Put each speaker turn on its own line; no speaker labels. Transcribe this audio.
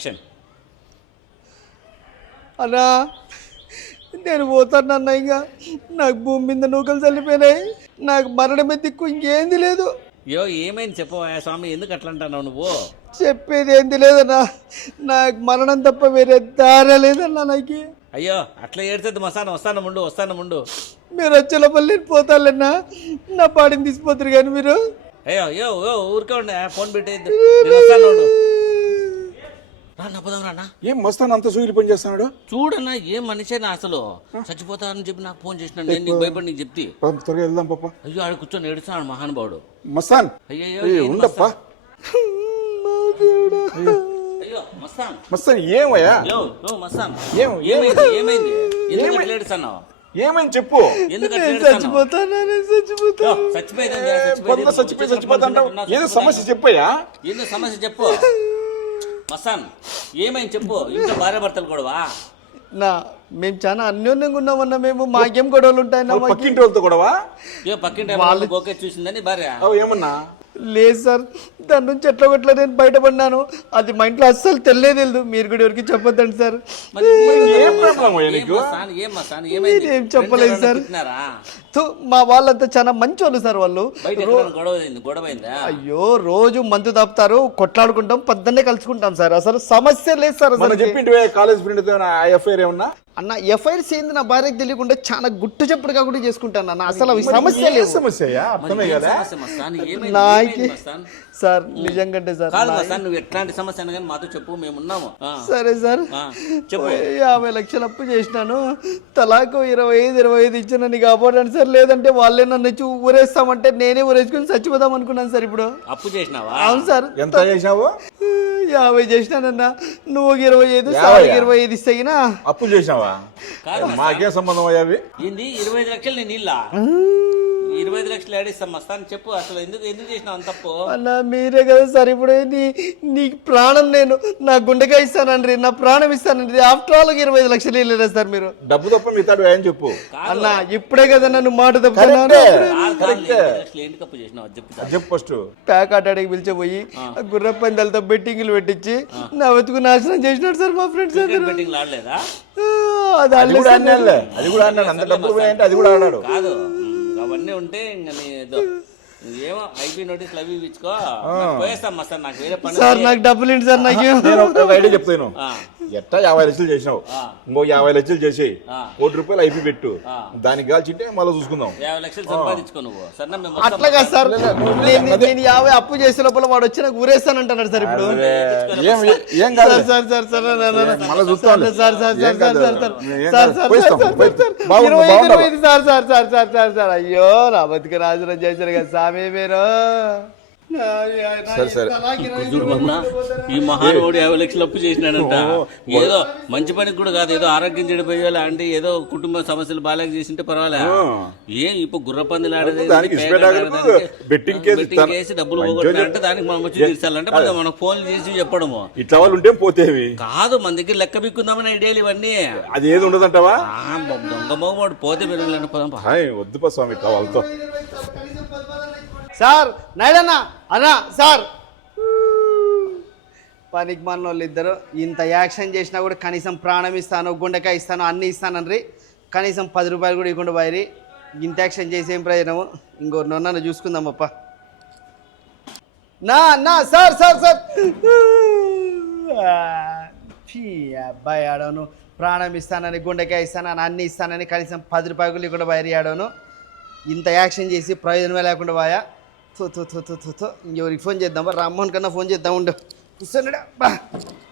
అన్నా నేను పోతానన్నా ఇంకా నాకు భూమి మీద నూకలు చల్లిపోయినాయి, నాకు మరణమే దిక్కు ఇంకేంది లేదు.
అయ్యో ఏమైంది చెప్పవా స్వామి, ఎందుకు అట్లా అంటున్నావు నువ్వు?
చెప్పేది ఏంది లేదన్నా, నాకు మరణం తప్ప వేరే దారి లేదన్నా నాకు.
అయ్యో అట్లా ఏడ్చద్దు మసాన, వస్తాను ముందు.
మీరు వచ్చేలోపల్లి పోతాలన్నా, నా పాడిని తీసిపోతారు కానీ మీరు.
అయ్యో అయ్యో ఊరికే ఉండే ఫోన్ పెట్టేది, నేను వస్తాను ఉండు. రానా
ఏం మస్తాను అంత సూర్యులు పని చేస్తున్నాడు
చూడన్నా, ఏం మనిషేనా అసలు, చచ్చిపోతారని చెప్పి నాకు ఫోన్ చేసినాడు. నేను నీకు భయపడి నీకు చెప్తే
త్వరగా వెళ్దాం పాప.
అయ్యో ఆడ కూర్చొని ఏడుస్తున్నాడు మహానుభావుడు.
మస్తాన్
అయ్యో
ఉండప్పా.
అయ్యో మస్తాన్
మస్తాన్ ఏమయ్యా?
మస్తాన్
ఏమైంది?
ఏమైంది? ఎందుకు అట్లా ఏడుస్తున్నావు?
ఏమైంది చెప్పు.
ఎందుకు
చచ్చిపోతా ఏదో సమస్య చెప్పయ్యా.
ఏందో సమస్య చెప్పు మస్తాన్, ఏమైంది చెప్పు. ఇంట్లో భార్య భర్తలు గొడవా?
మేము చాలా అన్యోన్యంగా ఉన్నామన్నా, మేము మాకేం గొడవలు ఉంటాయన్నా.
పక్కింటి వాళ్ళతో గొడవా?
పక్కింటి వాళ్ళు గోకే చూసిందని భార్య
ఏమన్నా?
లేదు సార్, దాని నుంచి ఎట్లా కొట్లా నేను బయటపడినాను. అది మా ఇంట్లో అస్సలు తెలియదు. మీరు కూడా ఎవరికి చెప్పొద్దండి సార్. ఏం చెప్పలేదు సార్. మా వాళ్ళంతా చాలా మంచి వాళ్ళు సార్. వాళ్ళు అయ్యో రోజు మందు దాపుతారు, కొట్లాడుకుంటాం, పొద్దున్నే కలుసుకుంటాం సార్. అసలు సమస్య లేదు సార్.
కాలేజ్ ఫ్రెండ్
అన్న ఎఫ్ఐఆర్ ఏంది నా భార్యకు తెలియకుండా చాలా గుట్టు చెప్పుడు కాకుండా చేసుకుంటాను అన్న. అసలు అవి సమస్య లేదు. సార్ నిజంగా
సార్ నువ్వు ఎట్లాంటి సమస్య అయినా కానీ మాతో చెప్పు, మేము ఉన్నాము.
సరే సార్ చెప్పు. 50 లక్షలు అప్పు చేసినాను, తలాకు 25 ఇచ్చిన నీకు అవ్వడానికి సార్. లేదంటే వాళ్ళే నన్ను ఊరేస్తామంటే నేనే ఊరేసుకుని చచ్చిపోదాం అనుకున్నాను సార్. ఇప్పుడు
అప్పు చేసినావా?
అవును సార్.
ఎంత చేసినావు?
50 చేసినానన్నా. నువ్వు 25, సార్ 25 ఇస్తాయినా
అప్పు చేసినావా? మాకే సంబంధం అయ్యావి.
ఏంది 25 లక్షలు? నేను ఇల్లా 25 లక్షలు ఏడిస్తాం మస్తాను చెప్పు. అసలు ఎందుకు చేసినావు అంత తప్పు?
అన్నా మీరే కదా సార్. ఇప్పుడు నీకు ప్రాణం నేను నా గుండెకాయ ఇస్తానండి, నా ప్రాణం ఇస్తానండి. ఆఫ్టర్ ఆల్ 25 లక్షలు ఇవ్వలేదా సార్ మీరు?
డబ్బు తప్ప మిగతాడు ఏం చెప్పు
అన్నా. ఇప్పుడే కదా నన్ను మాట తప్పుతున్నాను.
చెప్పు ఫస్ట్.
ప్యాక్ ఆటాడికి పిలిచిపోయి గుర్ర పందాలతో బెట్టింగ్లు పెట్టించి నా వెతుకు నాశనం చేసినాడు సార్ మా ఫ్రెండ్స్.
అది కూడా అన్నాడు. అంత డబ్బులు పోయాయంటే అది కూడా ఆడాడు.
కాదు అవన్నీ ఉంటే ఇంకా ఏమో ఐపీ నోటీసులు అవి ఇచ్చుకో, పోయేస్తాం సార్. నాకు వేరే పని
సార్, నాకు డబ్బులు ఏంటి సార్? నాకు
ఐడియా చెప్తాను. ఎట్టా 50 లక్షలు చేసినావు, ఇంకో 50 లక్షలు చేసి ₹1 కోటి ఐపీ పెట్టు, దానికి కాల్చింటే మళ్ళీ చూసుకుందాం.
50 లక్షలు సంపాదించుకో నువ్వు.
అట్లాగా సార్, నేను 50 అప్పు చేసే లోపల వాడు వచ్చి నాకు ఊరేస్తానంటున్నాడు సార్. ఇప్పుడు
ఏం కాదు
సార్. సార్ సార్
మళ్ళీ చూస్తాను
sir. Sir sir sir sir sir అయ్యో నా బతికి నాశనం చేశారు కదా సామే మీరు.
ఈ మహానుభావుడు 50 లక్షలు అప్పు చేసినాడంట. ఏదో మంచి పనికి కూడా కాదు, ఏదో ఆరోగ్యం చెడిపోయాలి అంటే ఏదో కుటుంబ సమస్యలు బాగా చేసింటే పర్వాలే. ఏం ఇప్పుడు గుర్ర పందులు ఆడేది, బెట్టింగ్ కేసి డబ్బులు పోగొట్టాలంటే దానికి మనం వచ్చి తీర్చాలంటే మనకు ఫోన్లు చేసి చెప్పడము.
ఇట్లా వాళ్ళు ఉంటే పోతేవి
కాదు, మన దగ్గర లెక్క బిక్కుందామని ఐడియాలు ఇవన్నీ.
అది ఏది ఉండదంటావా?
దొంగ మగవాడు పోతే పెరుగులని పదం.
వద్దు స్వామి వాళ్ళతో.
సార్ నాయుడన్నా అన్నా సార్, పనికి మన వాళ్ళు ఇద్దరు ఇంత యాక్షన్ చేసినా కూడా కనీసం ప్రాణం ఇస్తాను, గుండెకాయ ఇస్తాను, అన్నీ ఇస్తానని కనీసం 10 రూపాయలు కూడా ఇవ్వకుండా పోయి ఇంత యాక్షన్ చేసి ఏం ప్రయోజనము? ఇంకోరినన్నా చూసుకుందాం అప్ప. నా సార్ సార్ సార్ అబ్బాయి ఆడవను, ప్రాణం ఇస్తానని, గుండెకాయ ఇస్తానని, అన్నీ ఇస్తానని కనీసం 10 రూపాయలు కూడా ఇవ్వకుండా పోయి ఆడవను. ఇంత యాక్షన్ చేసి ప్రయోజనమే లేకుండా పోయా. ఇంకెవరికి ఫోన్ చేద్దాం? రామ్మోహన్ కన్నా ఫోన్ చేద్దాం. ఉండు కూర్చోండి.